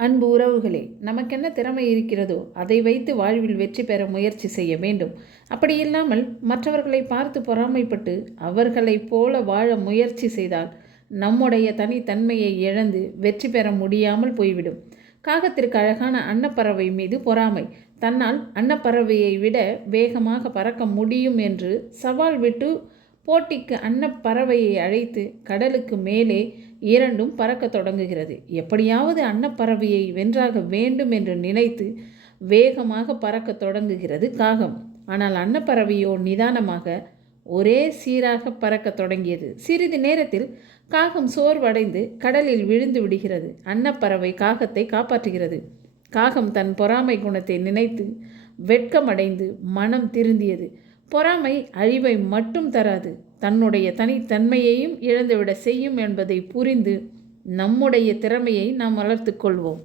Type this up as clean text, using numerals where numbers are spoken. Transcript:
அன்பு உறவுகளே, நமக்கென்ன திறமை இருக்கிறதோ அதை வைத்து வாழ்வில் வெற்றி பெற முயற்சி செய்ய வேண்டும். அப்படி இல்லாமல் மற்றவர்களை பார்த்து பொறாமைப்பட்டு அவர்களைப் போல வாழ முயற்சி செய்தால் நம்முடைய தனித்தன்மையை இழந்து வெற்றி பெற முடியாமல் போய்விடும். காகத்திற்கு அழகான அன்னப்பறவை மீது பொறாமை. தன்னால் அன்னப்பறவையை விட வேகமாக பறக்க முடியும் என்று சவால் விட்டு போட்டிக்கு அன்னப்பறவையை அழைத்து கடலுக்கு மேலே இரண்டும் பறக்க தொடங்குகிறது. எப்படியாவது அன்னப்பறவையை வென்றாக வேண்டும் என்று நினைத்து வேகமாக பறக்க தொடங்குகிறது காகம். ஆனால் அன்னப்பறவையோ நிதானமாக ஒரே சீராக பறக்க தொடங்கியது. சிறிது நேரத்தில் காகம் சோர்வடைந்து கடலில் விழுந்து விடுகிறது. அன்னப்பறவை காகத்தை காப்பாற்றுகிறது. காகம் தன் பொறாமை குணத்தை நினைத்து வெட்கமடைந்து மனம் திருந்தியது. பொறாமை அழிவை மட்டும் தராது, தன்னுடைய தனித்தன்மையையும் இழந்துவிட செய்யும் என்பதை புரிந்து நம்முடைய திறமையை நாம் வளர்த்து கொள்வோம்.